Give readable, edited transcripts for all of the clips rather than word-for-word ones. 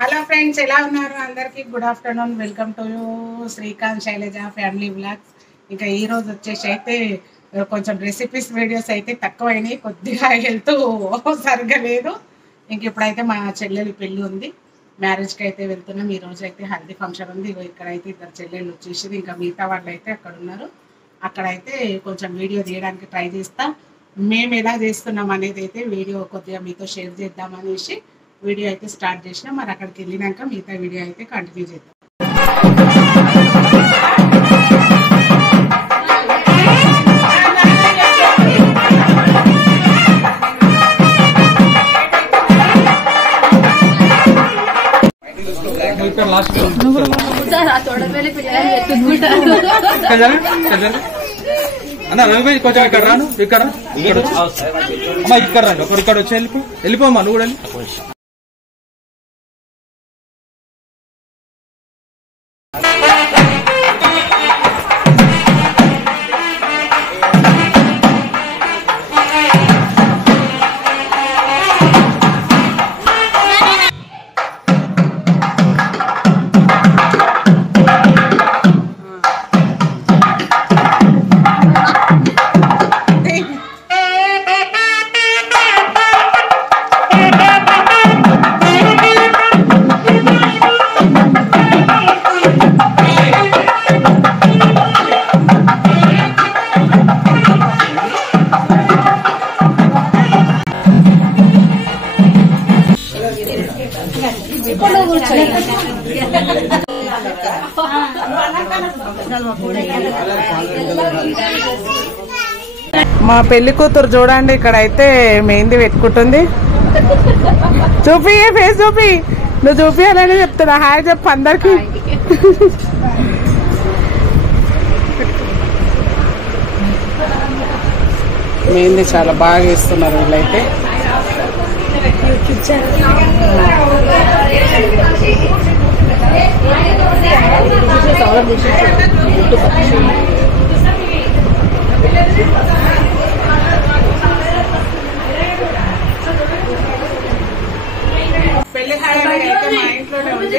Hello friends, ఎలా ఉన్నారు? అందరికీ good afternoon. Welcome to Srikanth Sailaja family blogs. ఇంకా ఈ రోజు వచ్చేసి అయితే కొంచెం రెసిపీస్ వీడియోస్ అయితే తక్కువైనాయి, కొద్దిగా హెల్త్ సరిగ్గా లేదు. ఇంక ఇప్పుడైతే మా చెల్లెలు పెళ్ళి ఉంది, మ్యారేజ్కి అయితే వెళ్తున్నాం. ఈ రోజు అయితే హల్దీ ఫంక్షన్ ఉంది. ఇక్కడైతే ఇద్దరు చెల్లెళ్ళు వచ్చేసి ఇంకా మిగతా వాళ్ళు అయితే అక్కడ ఉన్నారు. అక్కడైతే కొంచెం వీడియో తీయడానికి ట్రై చేస్తా. మేము ఎలా చేస్తున్నాం అనేది అయితే వీడియో కొద్దిగా మీతో షేర్ చేద్దామనేసి వీడియో అయితే స్టార్ట్ చేసినా. మరి అక్కడికి వెళ్ళినాక మిగతా వీడియో అయితే కంటిన్యూ చేద్దాం. అన్న రవి కొంచెం ఇక్కడ రాను, ఇక్కడ అమ్మా ఇక్కడ రండి, ఒకరు ఇక్కడ వచ్చి వెళ్ళిపోమ్మా, నువ్వు కూడా మా పెళ్లి కూతురు చూడండి, ఇక్కడైతే మెహందీ పెట్టుకుంటుంది. చూపి, ఫేస్ చూపి, నువ్వు చూపియాలని చెప్తున్నా. హాయ్ చెప్పు అందరికి. మెహందీ చాలా బాగా వేస్తున్నారు వీళ్ళైతే. పెళ్లి హాడీ అయితే మా ఇంట్లోనే ఉంది.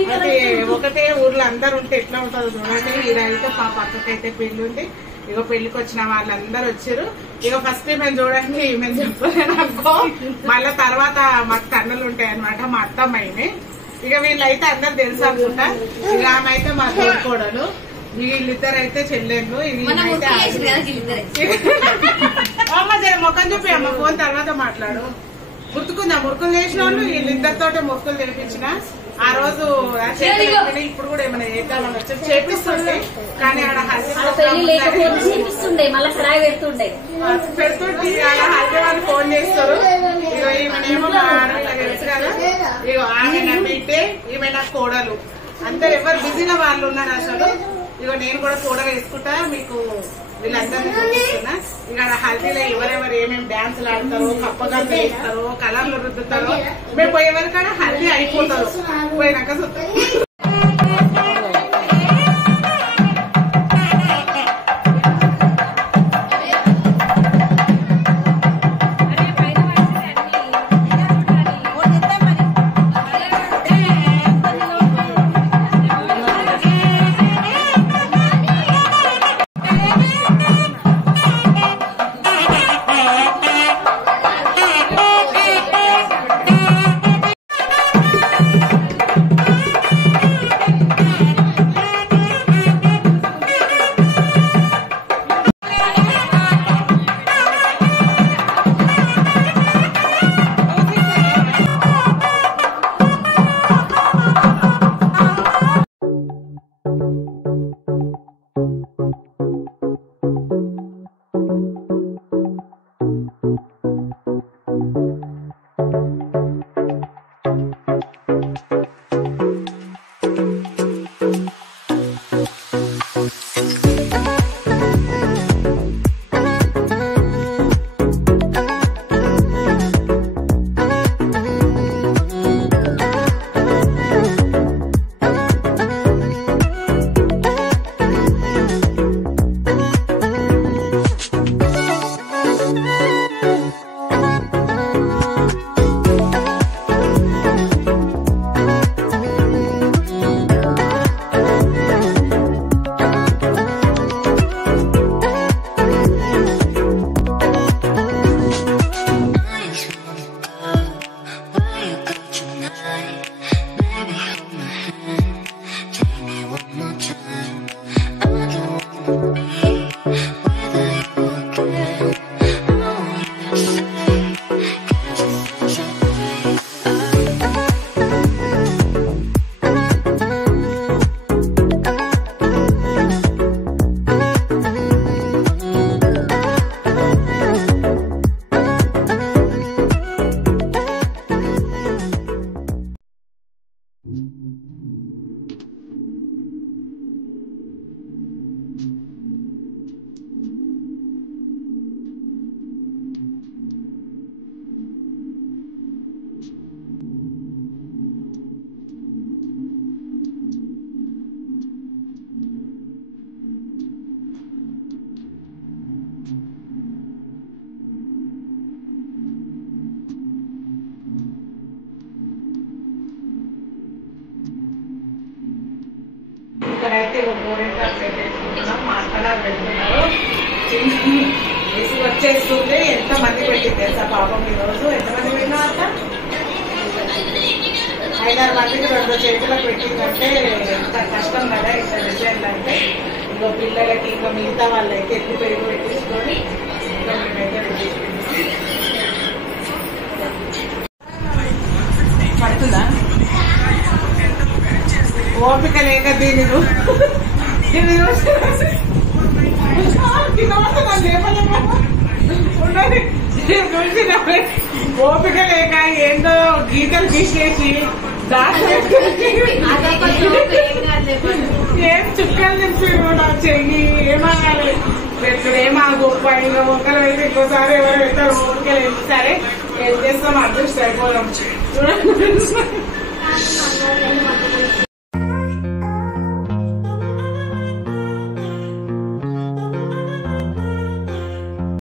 అయితే ఒకటే ఊర్లో అందరు ఉంటే ఎట్లా ఉంటుందో చూడండి. ఈరైతే మా పక్కకైతే పెళ్లి ఉంది. ఇక పెళ్లికి వచ్చిన వాళ్ళందరూ వచ్చారు. ఇక ఫస్ట్ మేము చూడండి, మేము చెప్పలేను అనుకో, మళ్ళా తర్వాత మాకు కన్నులు ఉంటాయి అనమాట. మా అత్తమ్మాయిని ఇక వీళ్ళైతే అందరు తెలుసు అనుకుంటా. ఇక ఆమె అయితే మా తోడుకోడలు, వీళ్ళిద్దరు అయితే చెల్లెళ్ళు. అమ్మ మొక్కని చెప్పి అమ్మ ఫోన్ తర్వాత మాట్లాడు. గుర్తుకుందా మురుకులు చేసిన వాళ్ళు? వీళ్ళిద్దరితో మొక్కులు తెప్పించిన ఆ రోజు. ఇప్పుడు కూడా ఏమైనా చేద్దామని వచ్చి చేపిస్తుండే, కానీ ఆడ పెడుతుంటే అలా హల్దీ వాళ్ళు ఫోన్ చేస్తారు. ఇక ఈమెనేమో తెలుసు కదా, ఇక ఆమె నమ్మితే ఈమె నా కోడలు. అందరు ఎవరు బిజీగా వాళ్ళు ఉన్నారు అసలు. ఇక నేను కూడా కోడలు వేసుకుంటా, మీకు వీళ్ళందరినీ చూపిస్తున్నా. ఇక్కడ హల్దీలో ఎవరెవరు ఏమేమి డాన్సులు ఆడతారో, కప్పగంత వేస్తారో, కలర్లు రుద్దుతారో, మేము పోయేవరకైనా హల్దీ అయిపోతారు. పోయినాక చూస్తాం. పరమాణాలు పెట్టుకున్నారు. వచ్చేస్తుంది. ఎంత మంది పెట్టింది తెలుసా పాపం ఈ రోజు? ఎంతమంది పెట్టినా అంట 5-6 మందికి 2 చేతులకు పెట్టిందంటే ఎంత కష్టం కదా ఇంత డిజైన్లు అంటే. ఇంకో పిల్లలకి ఇంకా మిగతా వాళ్ళైతే ఎత్తి పెరుగు పెట్టించుకొని ఇంకా మేమైతే పడుతుందా ఓపిక లేక దీని ఓపిక లేక ఏందో గీతలు తీసేసి ఏం చుక్కలు నింపారు నా చెయ్యి ఏమనాలి ఏమా గొప్ప ఇంకా ఒకరు అయితే ఇంకోసారి ఎవరు పెట్టారు ఓపిక లేదు. సరే ఏం చేస్తాం అడ్జస్ట్ అయిపోదాం.